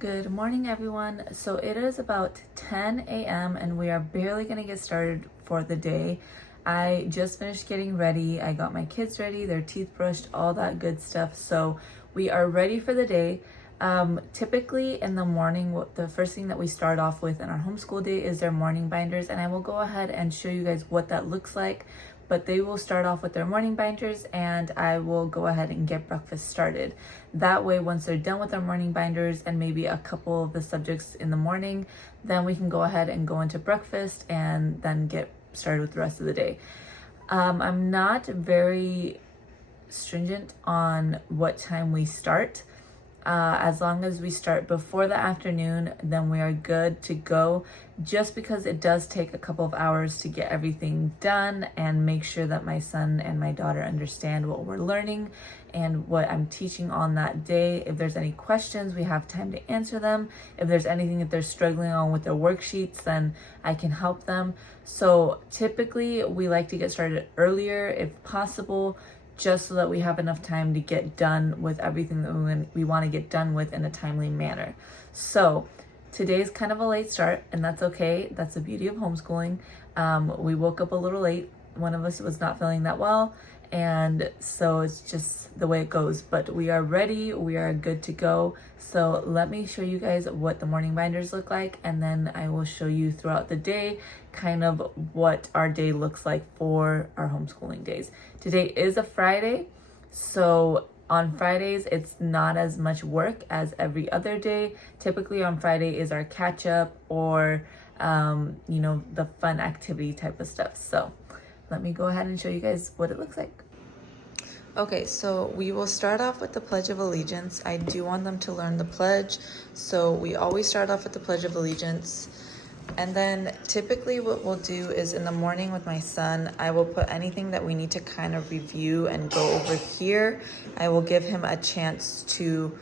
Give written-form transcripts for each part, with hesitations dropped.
Good morning, everyone. So it is about 10 a.m. and we are barely gonna get started for the day. I just finished getting ready. I got my kids ready, their teeth brushed, all that good stuff. So we are ready for the day. Typically in the morning, the first thing that we start off with in our homeschool day is their morning binders, and I will go ahead and show you guys what that looks like. But they will start off with their morning binders and I will go ahead and get breakfast started. That way, once they're done with their morning binders and maybe a couple of the subjects in the morning, then we can go ahead and go into breakfast and then get started with the rest of the day. I'm not very stringent on what time we start. As long as we start before the afternoon, then we are good to go, just because it does take a couple of hours to get everything done and make sure that my son and my daughter understand what we're learning and what I'm teaching on that day. If there's any questions, we have time to answer them. If there's anything that they're struggling on with their worksheets, then I can help them. So typically we like to get started earlier if possible, just so that we have enough time to get done with everything that we want to get done with in a timely manner. So today's kind of a late start, and that's okay. That's the beauty of homeschooling. We woke up a little late. One of us was not feeling that well, and so it's just the way it goes. But we are ready. We are good to go. So let me show you guys what the morning binders look like, and then I will show you throughout the day kind of what our day looks like for our homeschooling days. Today is a Friday, so on Fridays it's not as much work as every other day. Typically on Friday is our catch up or the fun activity type of stuff. So let me go ahead and show you guys what it looks like. Okay, so we will start off with the Pledge of Allegiance. I do want them to learn the pledge, so we always start off with the Pledge of Allegiance. And then typically what we'll do is in the morning with my son, I will put anything that we need to kind of review and go over here. I will give him a chance to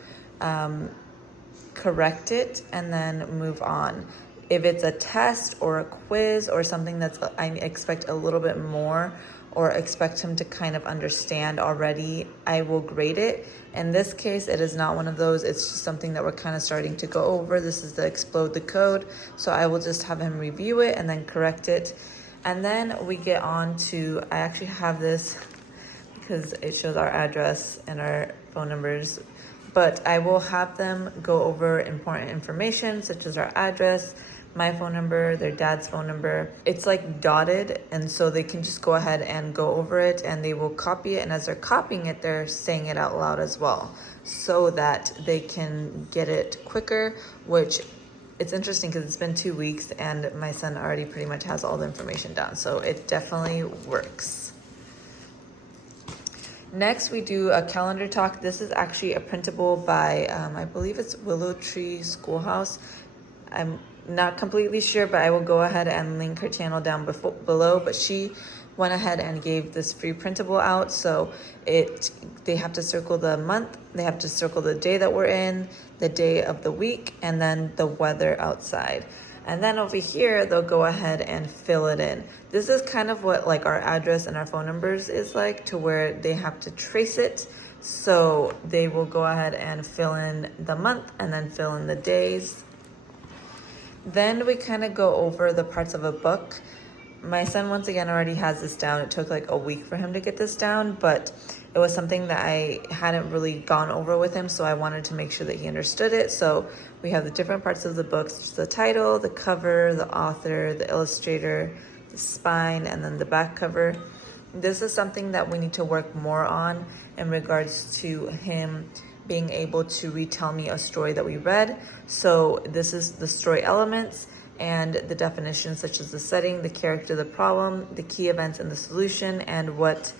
correct it and then move on. If it's a test or a quiz or something that's I expect a little bit more or expect him to kind of understand already, I will grade it. In this case, it is not one of those. It's just something that we're kind of starting to go over. This is the Explode the Code. So I will just have him review it and then correct it. And then we get on to, I actually have this because it shows our address and our phone numbers, but I will have them go over important information such as our address, my phone number, their dad's phone number. It's like dotted, and so they can just go ahead and go over it and they will copy it, and as they're copying it, they're saying it out loud as well so that they can get it quicker, which it's interesting because it's been 2 weeks and my son already pretty much has all the information down, so it definitely works. Next, we do a calendar talk. This is actually a printable by, I believe it's Willow Tree Schoolhouse. I'm not completely sure, but I will go ahead and link her channel down below. But she went ahead and gave this free printable out. So they have to circle the month, they have to circle the day that we're in, the day of the week, and then the weather outside. And then over here, they'll go ahead and fill it in. This is kind of what like our address and our phone numbers is like, to where they have to trace it. So they will go ahead and fill in the month and then fill in the days. Then we kind of go over the parts of a book. My son, once again, already has this down. It took like a week for him to get this down, but it was something that I hadn't really gone over with him, so I wanted to make sure that he understood it. So we have the different parts of the books: the title, the cover, the author, the illustrator, the spine, and then the back cover. This is something that we need to work more on in regards to him being able to retell me a story that we read. So this is the story elements and the definitions, such as the setting, the character, the problem, the key events, and the solution, and what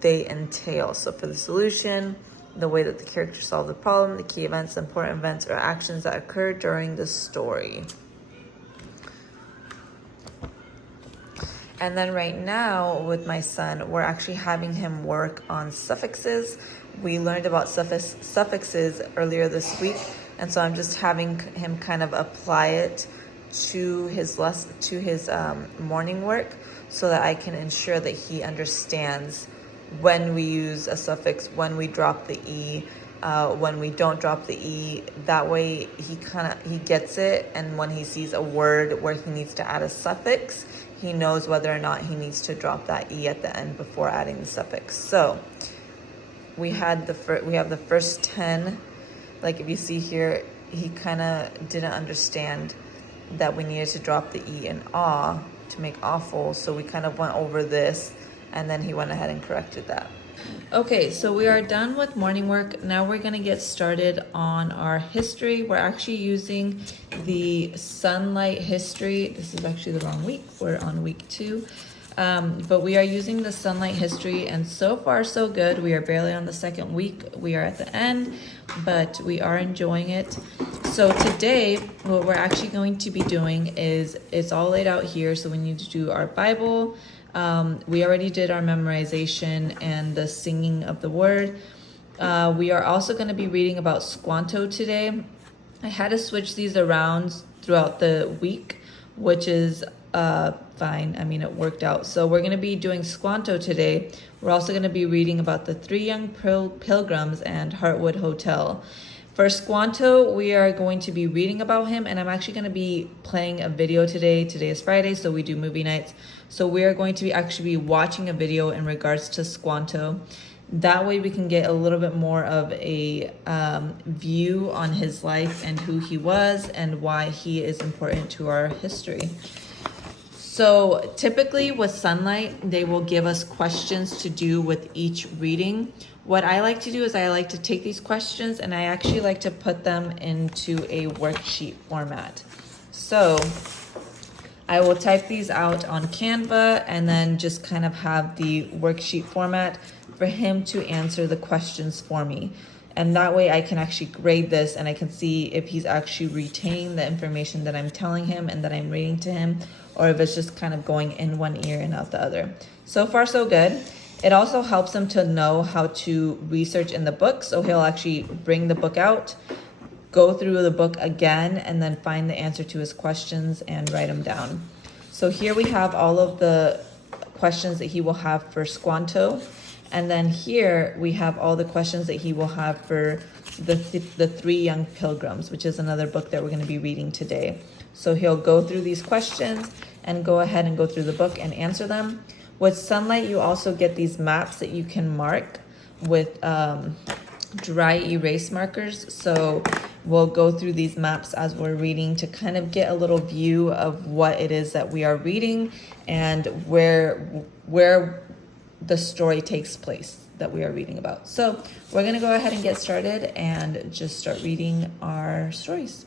they entail. So for the solution, the way that the character solved the problem, the key events, important events, or actions that occur during the story. And then right now with my son, we're actually having him work on suffixes. We learned about suffixes earlier this week, and so I'm just having him kind of apply it to his morning work, so that I can ensure that he understands when we use a suffix, when we drop the E, when we don't drop the E. That way he gets it, and when he sees a word where he needs to add a suffix, he knows whether or not he needs to drop that E at the end before adding the suffix. So we have the first 10. Like if you see here, he kind of didn't understand that we needed to drop the E in aw to make awful. So we kind of went over this, and then he went ahead and corrected that. Okay, so we are done with morning work. Now we're gonna get started on our history. We're actually using the Sunlight history. This is actually the wrong week. We're on week 2. But we are using the Sunlight history, and so far so good. We are barely on the 2nd week. We are at the end, but we are enjoying it. So today, what we're actually going to be doing is, it's all laid out here. So we need to do our Bible. We already did our memorization and the singing of the word. We are also going to be reading about Squanto today. I had to switch these around throughout the week, which is fine. I mean, it worked out. So we're going to be doing Squanto today. We're also going to be reading about the 3 young pilgrims and Heartwood Hotel. For Squanto, we are going to be reading about him, and I'm actually going to be playing a video today. Today is Friday, so we do movie nights. So we are going to be actually watching a video in regards to Squanto. That way we can get a little bit more of a view on his life and who he was and why he is important to our history. So typically with Sunlight, they will give us questions to do with each reading. What I like to do is I like to take these questions and I actually like to put them into a worksheet format. So I will type these out on Canva and then just kind of have the worksheet format for him to answer the questions for me. And that way I can actually grade this and I can see if he's actually retaining the information that I'm telling him and that I'm reading to him, or if it's just kind of going in one ear and out the other. So far, so good. It also helps him to know how to research in the book. So he'll actually bring the book out, go through the book again, and then find the answer to his questions and write them down. So here we have all of the questions that he will have for Squanto. And then here we have all the questions that he will have for the 3 young pilgrims, which is another book that we're going to be reading today. So he'll go through these questions and go ahead and go through the book and answer them. With Sunlight, you also get these maps that you can mark with dry erase markers. So we'll go through these maps as we're reading to kind of get a little view of what it is that we are reading and where the story takes place that we are reading about. So we're going to go ahead and get started and just start reading our stories.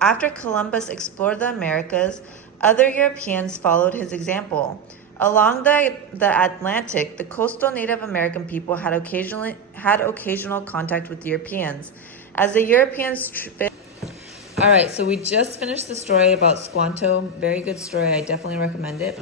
After Columbus explored the Americas, other Europeans followed his example. Along the Atlantic, the coastal Native American people had occasional contact with Europeans. As the Europeans... All right, so we just finished the story about Squanto. Very good story. I definitely recommend it.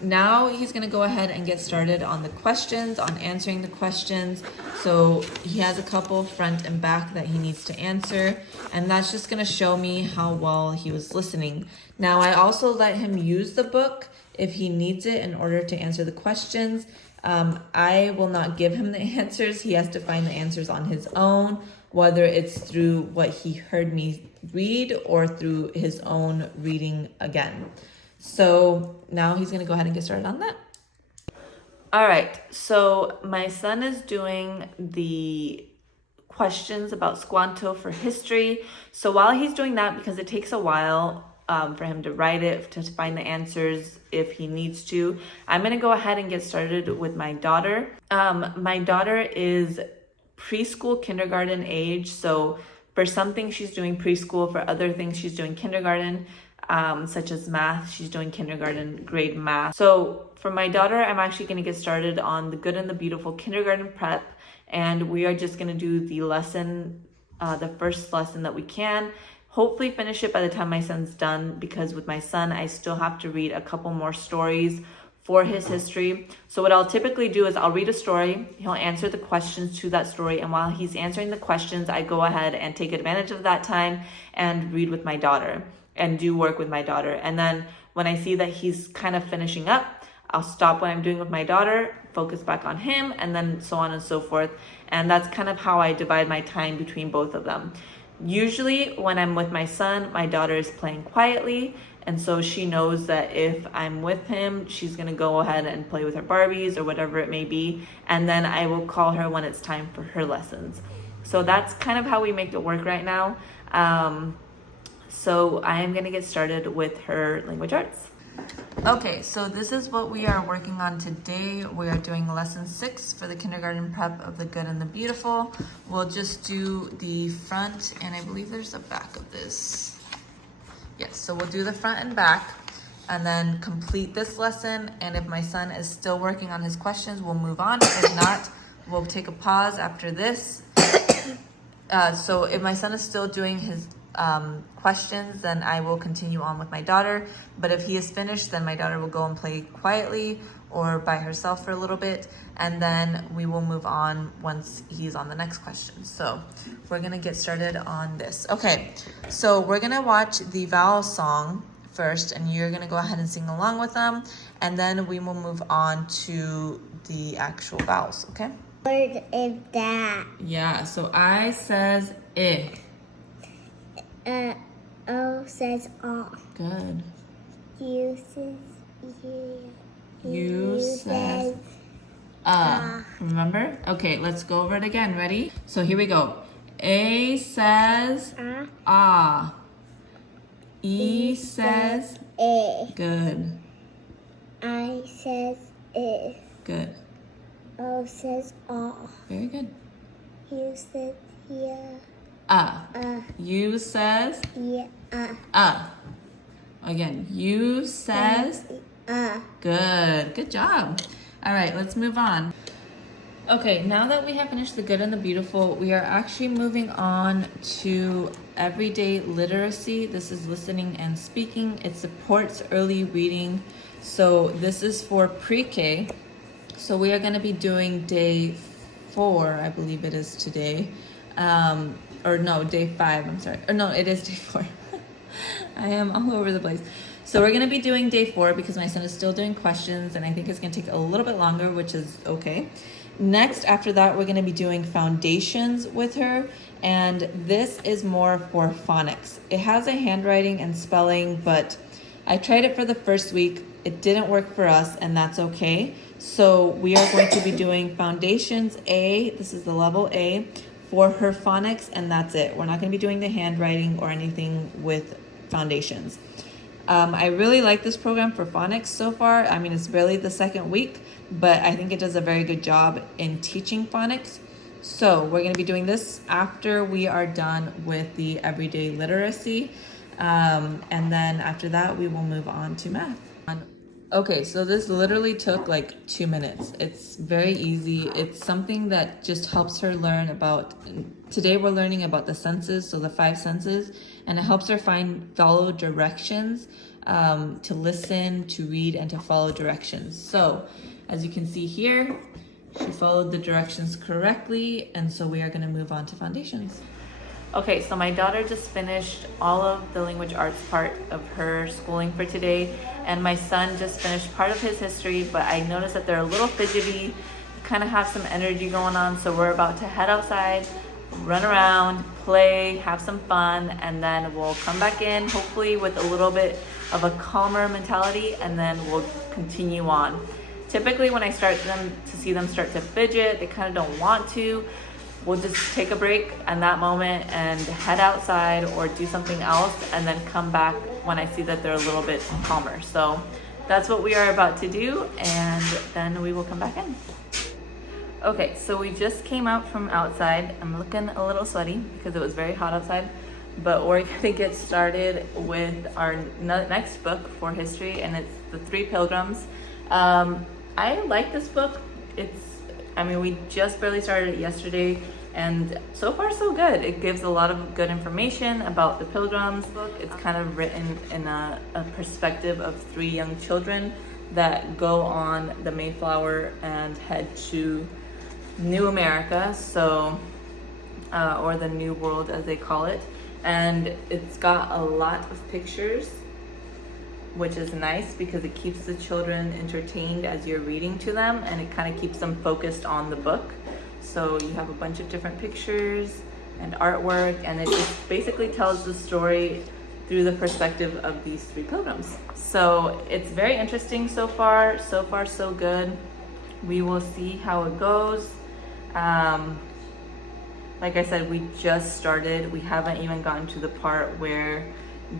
Now he's going to go ahead and get started on the questions, on answering the questions. So he has a couple front and back that he needs to answer, and that's just going to show me how well he was listening. Now, I also let him use the book if he needs it in order to answer the questions. I will not give him the answers. He has to find the answers on his own, whether it's through what he heard me read or through his own reading again. So now he's going to go ahead and get started on that. All right, so my son is doing the questions about Squanto for history. So while he's doing that, because it takes a while for him to write it, to find the answers if he needs to, I'm going to go ahead and get started with my daughter. My daughter is preschool, kindergarten age. So for some things she's doing preschool, for other things she's doing kindergarten, such as math, she's doing kindergarten grade math. So for my daughter, I'm actually going to get started on the Good and the Beautiful kindergarten prep, and we are just going to do the lesson, the first lesson that we can. Hopefully finish it by the time my son's done, because with my son, I still have to read a couple more stories for his history. So what I'll typically do is I'll read a story, he'll answer the questions to that story, and while he's answering the questions, I go ahead and take advantage of that time and read with my daughter and do work with my daughter. And then when I see that he's kind of finishing up, I'll stop what I'm doing with my daughter, focus back on him, and then so on and so forth. And that's kind of how I divide my time between both of them. Usually when I'm with my son, my daughter is playing quietly, and so she knows that if I'm with him, she's gonna go ahead and play with her Barbies or whatever it may be, and then I will call her when it's time for her lessons. So that's kind of how we make it work right now. So I am gonna get started with her language arts. Okay, so this is what we are working on today. We are doing lesson 6 for the kindergarten prep of the good and the beautiful. We'll just do the front, and I believe there's a back of this. Yes, so we'll do the front and back and then complete this lesson. And if my son is still working on his questions, we'll move on. If not, we'll take a pause after this. So if my son is still doing his questions, then I will continue on with my daughter. But if he is finished, then my daughter will go and play quietly or by herself for a little bit, and then we will move on once he's on the next question. So we're gonna get started on this. Okay, so we're gonna watch the vowel song first, and you're gonna go ahead and sing along with them, and then we will move on to the actual vowels, okay? What is that? Yeah, so I says I. O says ah. Good. U says you. U says Remember? Okay, let's go over it again. Ready? So here we go. A says ah. E says good. I says Good. O says ah. Very good. U says yeah. U says Yeah. Again, U says good. Good job. All right, let's move on. Okay, now that we have finished the good and the beautiful, we are actually moving on to everyday literacy. This is listening and speaking. It supports early reading. So this is for pre-K. So we are going to be doing day 4, I believe it is today. Or no, day 5, I'm sorry. Or no, it is day 4. I am all over the place. So we're going to be doing day 4 because my son is still doing questions, and I think it's going to take a little bit longer, which is okay. Next, after that, we're going to be doing foundations with her, and this is more for phonics. It has a handwriting and spelling, but I tried it for the first week. It didn't work for us, and that's okay. So we are going to be doing foundations A, this is the level A, for her phonics, and that's it. We're not going to be doing the handwriting or anything with foundations. I really like this program for phonics so far. I mean, it's barely the second week, but I think it does a very good job in teaching phonics. So we're going to be doing this after we are done with the everyday literacy. And then after that, we will move on to math. Okay, so this literally took like 2 minutes. It's very easy. It's something that just helps her learn about, today we're learning about the senses, so the 5 senses, and it helps her follow directions, to listen, to read, and to follow directions. So as you can see here, she followed the directions correctly, and so we are going to move on to foundations. Okay, so my daughter just finished all of the language arts part of her schooling for today, and my son just finished part of his history, but I noticed that they're a little fidgety, kind of have some energy going on, so we're about to head outside, run around, play, have some fun, and then we'll come back in, hopefully with a little bit of a calmer mentality, and then we'll continue on. Typically when I start them to see them start to fidget, they kind of don't want to, we'll just take a break in that moment and head outside or do something else, and then come back when I see that they're a little bit calmer. So that's what we are about to do, and then we will come back in. Okay, so we just came out from outside. I'm looking a little sweaty because it was very hot outside, but we're gonna get started with our next book for history, and it's The Three Pilgrims. I like this book. We just barely started it yesterday, and so far so good. It gives a lot of good information about the Pilgrims book. It's kind of written in a perspective of 3 young children that go on the Mayflower and head to New America, or the New World as they call it. And it's got a lot of pictures. which is nice because it keeps the children entertained as you're reading to them, and it kind of keeps them focused on the book. So you have a bunch of different pictures and artwork, and it just basically tells the story through the perspective of these 3 pilgrims. So it's very interesting so far. So far, so good. We will see how it goes. Like I said, we just started. We haven't even gotten to the part where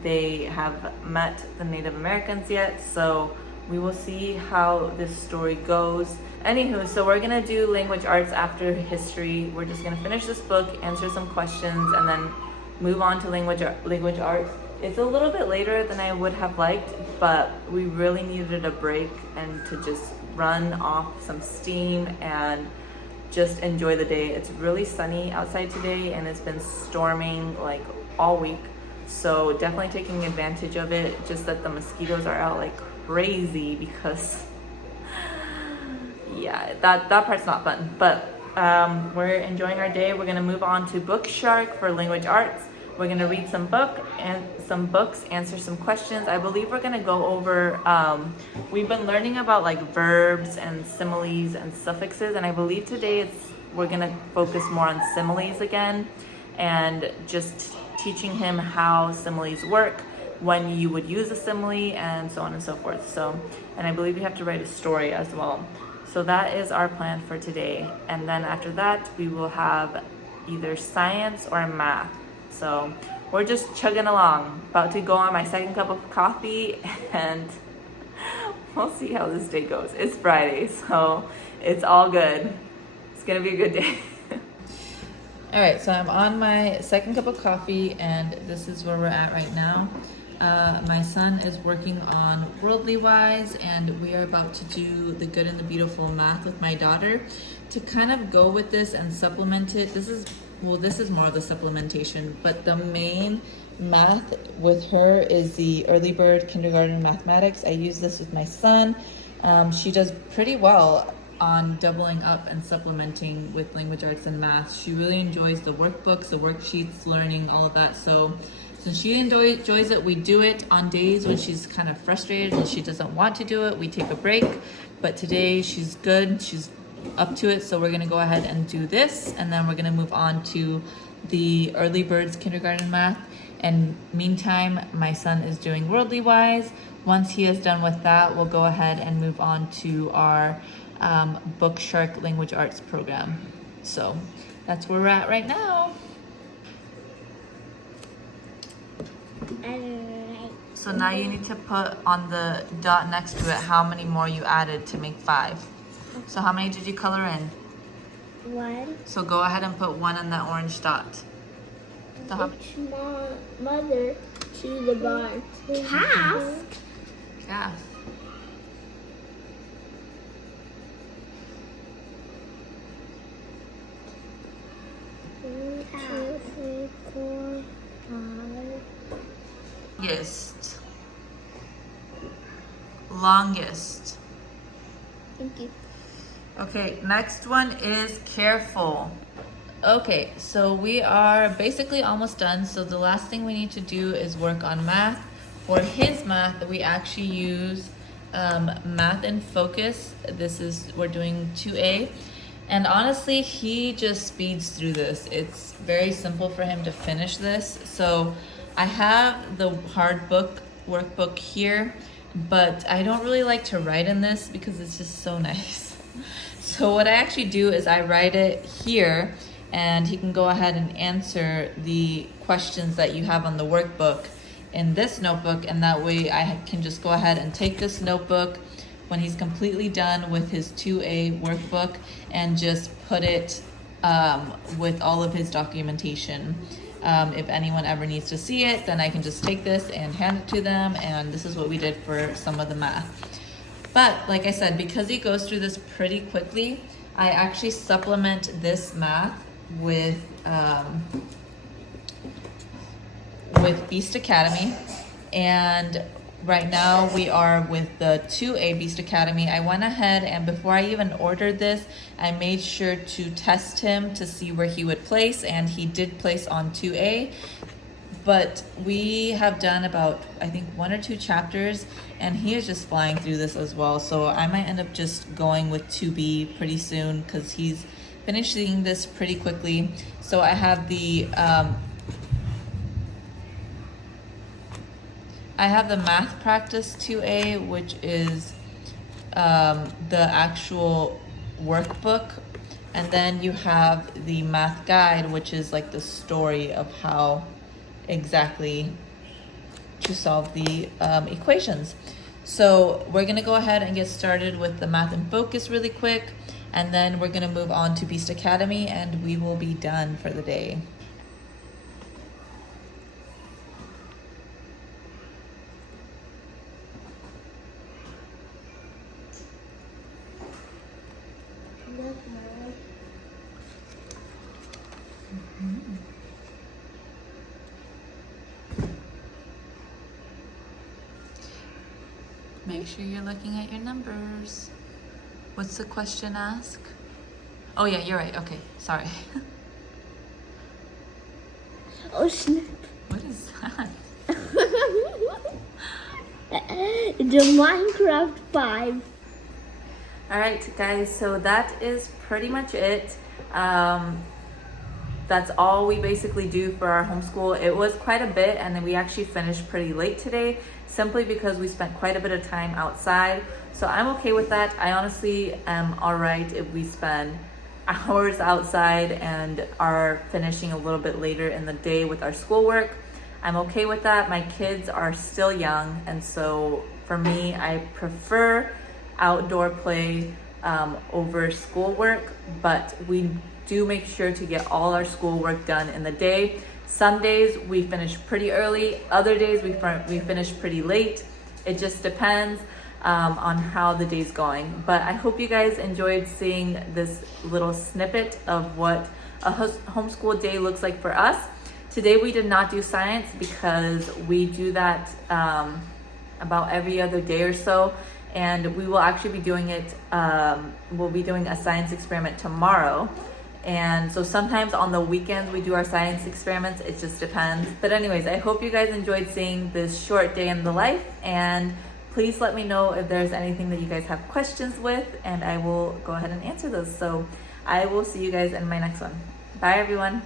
they have met the Native Americans yet. So we will see how this story goes. Anywho, so we're gonna do language arts after history. We're just gonna finish this book, answer some questions, and then move on to language arts. It's a little bit later than I would have liked, but we really needed a break and to just run off some steam and just enjoy the day. It's really sunny outside today, and it's been storming like all week. So definitely taking advantage of it, just that the mosquitoes are out like crazy because yeah, that part's not fun. But we're enjoying our day. We're gonna move on to Book Shark for language arts. We're gonna read some books, answer some questions. I believe we're gonna go over, we've been learning about like verbs and similes and suffixes, and I believe today we're gonna focus more on similes again, and just teaching him how similes work, when you would use a simile, and so on and so forth. So, and I believe we have to write a story as well. So that is our plan for today. And then after that, we will have either science or math. So we're just chugging along. About to go on my 2nd cup of coffee, and we'll see how this day goes. It's Friday, so it's all good. It's gonna be a good day. All right, so I'm on my 2nd cup of coffee, and this is where we're at right now. My son is working on Worldly Wise, and we are about to do the Good and the Beautiful math with my daughter to kind of go with this and supplement it. This is more of the supplementation, but the main math with her is the Early Bird Kindergarten Mathematics. I use this with my son. She does pretty well on doubling up and supplementing with language arts and math. She really enjoys the workbooks, the worksheets, learning, all of that. So since she enjoys it, we do it on days when she's kind of frustrated and she doesn't want to do it. We take a break, but today she's good. She's up to it. So we're gonna go ahead and do this, and then we're gonna move on to the Early Birds Kindergarten Math. And meantime, my son is doing Worldly Wise. Once he is done with that, we'll go ahead and move on to our Book Shark Language Arts program. So that's where we're at right now. So now you need to put on the dot next to it how many more you added to make 5. So how many did you color in? 1. So go ahead and put 1 in that orange dot. So how Which mother to the barn? Calf. Calf. Two, three, 4, 5. Longest. Longest. Thank you. Okay, next one is careful. Okay, so we are basically almost done. So the last thing we need to do is work on math. For his math, we actually use Math in Focus. We're doing 2A. And honestly, he just speeds through this. It's very simple for him to finish this. So I have the hard book workbook here, but I don't really like to write in this because it's just so nice. So what I actually do is I write it here, and he can go ahead and answer the questions that you have on the workbook in this notebook, and that way I can just go ahead and take this notebook when he's completely done with his 2A workbook and just put it with all of his documentation. If anyone ever needs to see it, then I can just take this and hand it to them, and this is what we did for some of the math. But like I said, because he goes through this pretty quickly, I actually supplement this math with Beast Academy, and right now we are with the 2A Beast Academy. I went ahead, and before I even ordered this, I made sure to test him to see where he would place, and he did place on 2A. But we have done about, I think, 1 or 2 chapters, and he is just flying through this as well. So I might end up just going with 2B pretty soon because he's finishing this pretty quickly. So I have the math practice 2A, which is the actual workbook, and then you have the math guide, which is like the story of how exactly to solve the equations. So we're gonna go ahead and get started with the math and focus really quick, and then we're gonna move on to Beast Academy, and we will be done for the day. Make sure you're looking at your numbers. What's the question ask? Oh yeah, you're right. Okay, sorry. Oh snap. What is that? The Minecraft 5. Alright guys, so that is pretty much it. That's all we basically do for our homeschool. It was quite a bit, and then we actually finished pretty late today simply because we spent quite a bit of time outside. So I'm okay with that. I honestly am alright if we spend hours outside and are finishing a little bit later in the day with our schoolwork. I'm okay with that. My kids are still young, and so for me, I prefer outdoor play over schoolwork, but we do make sure to get all our schoolwork done in the day. Some days we finish pretty early, other days we finish pretty late. It just depends on how the day's going. But I hope you guys enjoyed seeing this little snippet of what a homeschool day looks like for us. Today we did not do science because we do that about every other day or so, and we will actually be doing it, we'll be doing a science experiment tomorrow. And so sometimes on the weekends we do our science experiments, it just depends. But anyways, I hope you guys enjoyed seeing this short day in the life, and please let me know if there's anything that you guys have questions with, and I will go ahead and answer those. So I will see you guys in my next one. Bye everyone.